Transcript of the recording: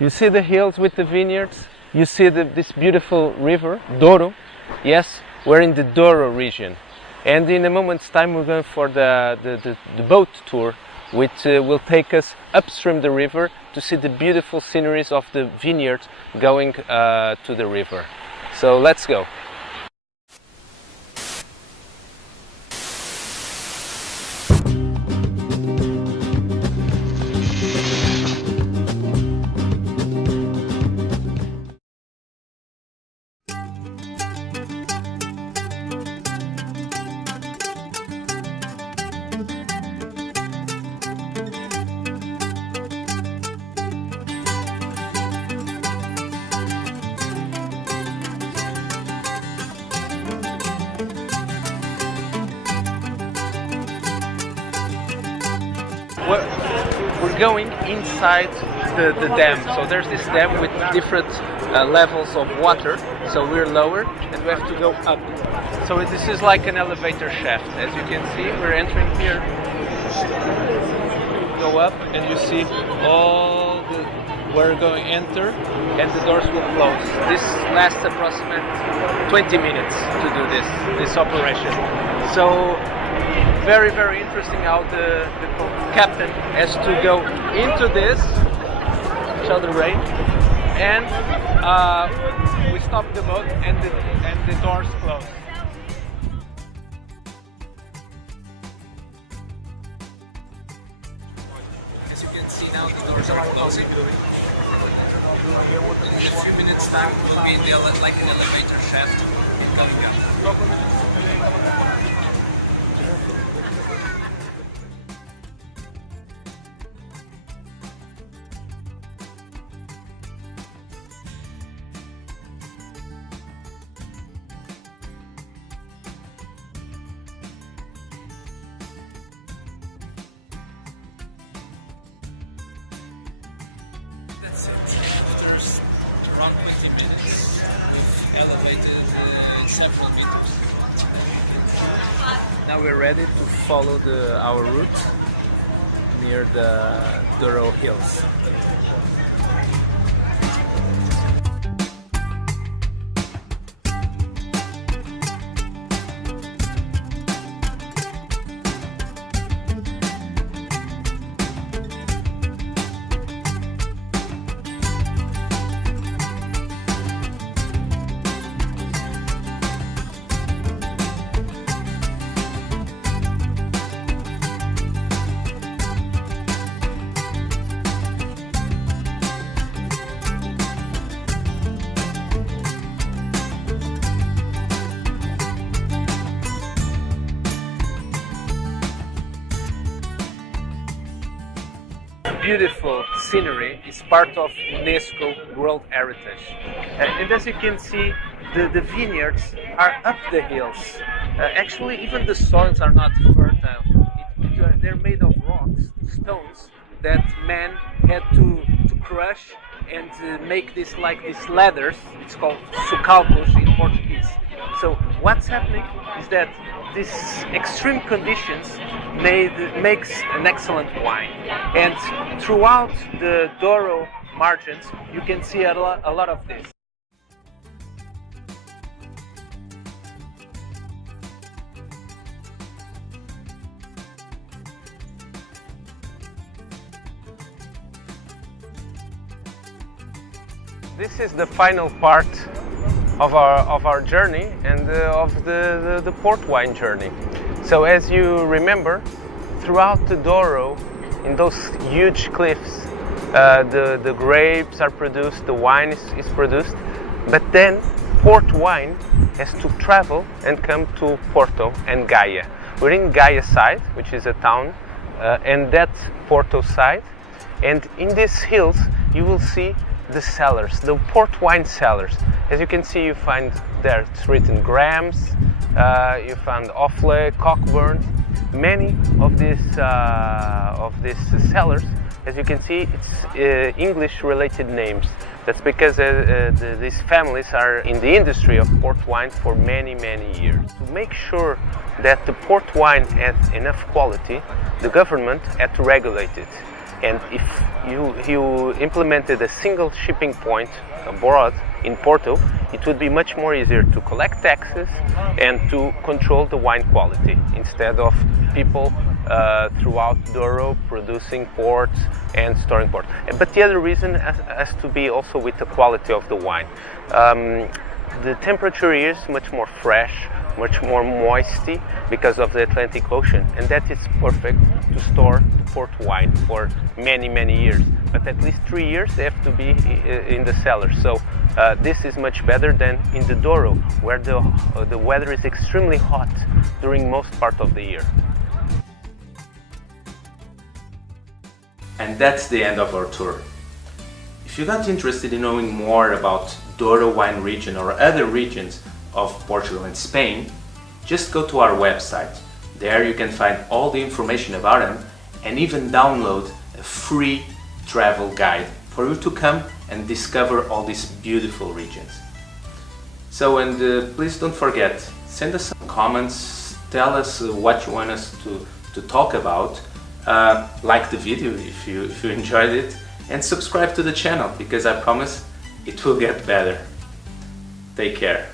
You see the hills with the vineyards. You see this beautiful river, Douro. Yes, we're in the Douro region. And in a moment's time we're going for the boat tour, which will take us upstream the river to see the beautiful sceneries of the vineyards going to the river. So let's go. We're going inside the dam. So there's this dam with different levels of water. So we're lower and we have to go up. So this is like an elevator shaft. As you can see, we're entering here. Go up and you see all the we're going to enter and the doors will close. This lasts approximately 20 minutes to do this operation. So very, very interesting how the captain has to go into this, show the rain, and we stop the boat and the doors close. As you can see now, the doors are closing. In a few minutes time will be like an elevator shaft coming up. That's it. After around 20 minutes, we've elevated several meters. Now we're ready to follow our route near the Douro Hills. Beautiful scenery is part of UNESCO World Heritage. And as you can see, the vineyards are up the hills. Actually, even the soils are not fertile. They're made of rocks, stones, that man had to crush and make this like these ladders. It's called socialize in Portuguese. So what's happening is that these extreme conditions makes an excellent wine, and throughout the Douro margins you can see a lot of this. This is the final part of our journey and of the port wine journey. So as you remember, throughout the Douro, in those huge cliffs, the grapes are produced, the wine is produced, but then port wine has to travel and come to Porto and Gaia. We're in Gaia side, which is a town, and that's Porto side, and in these hills you will see the cellars, the port wine cellars. As you can see, you find there it's written grams, you find Offley, Cockburn, many of these cellars. As you can see, it's English-related names. That's because these families are in the industry of port wine for many, many years. To make sure that the port wine has enough quality, the government had to regulate it. And if you implemented a single shipping point abroad in Porto, it would be much more easier to collect taxes and to control the wine quality, instead of people throughout Douro producing ports and storing ports. But the other reason has to be also with the quality of the wine. The temperature here is much more fresh, much more moisty because of the Atlantic Ocean, and that is perfect to store the port wine for many years. But at least 3 years they have to be in the cellar. So this is much better than in the Douro, where the weather is extremely hot during most part of the year. And that's the end of our tour. If you got interested in knowing more about Douro wine region or other regions of Portugal and Spain, just go to our website. There you can find all the information about them and even download a free travel guide for you to come and discover all these beautiful regions. So, and please don't forget, send us some comments, tell us what you want us to talk about, like the video if you enjoyed it, and subscribe to the channel, because I promise it will get better. Take care.